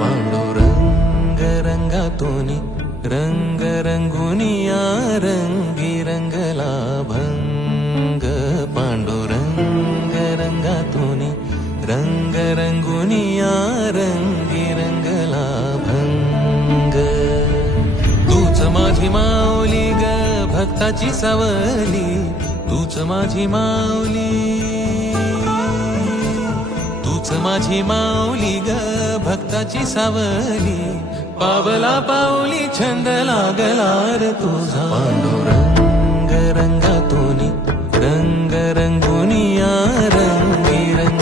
पांडुरंग रंगातूनी रंग रंगुनिया रंगी रंगला भंग. पांडुरंग रंगातूनी रंग रंगुनिया रंगी रंगला भंग. तूच माझी माऊली ग भक्ताची सावली, तूच माझी माऊली, तूच माझी माऊली ग भक्ताची सावली. पावला पाऊली छंद लागला रे तुझा. पांडुरंग रंगातूनी रंग रंगुनिया रंगी रंग